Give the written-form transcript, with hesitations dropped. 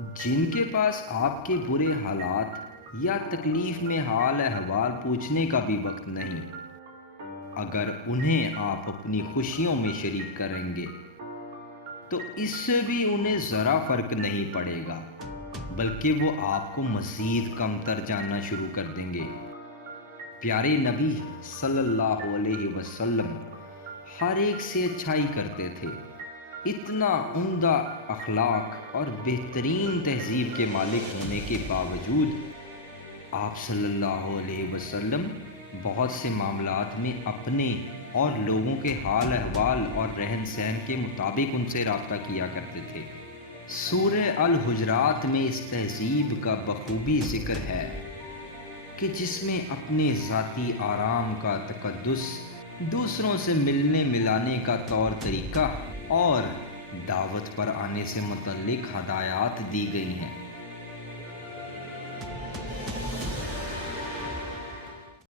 جن کے پاس آپ کے برے حالات یا تکلیف میں حال احوال پوچھنے کا بھی وقت نہیں، اگر انہیں آپ اپنی خوشیوں میں شریک کریں گے تو اس سے بھی انہیں ذرا فرق نہیں پڑے گا، بلکہ وہ آپ کو مزید کم تر جاننا شروع کر دیں گے۔ پیارے نبی صلی اللہ علیہ وسلم ہر ایک سے اچھائی کرتے تھے۔ اتنا عمدہ اخلاق اور بہترین تہذیب کے مالک ہونے کے باوجود آپ صلی اللہ علیہ وسلم بہت سے معاملات میں اپنے اور لوگوں کے حال احوال اور رہن سہن کے مطابق ان سے رابطہ کیا کرتے تھے۔ سورہ الحجرات میں اس تہذیب کا بخوبی ذکر ہے کہ جس میں اپنے ذاتی آرام کا تقدس، دوسروں سے ملنے ملانے کا طور طریقہ اور دعوت پر آنے سے متعلق ہدایات دی گئی ہیں۔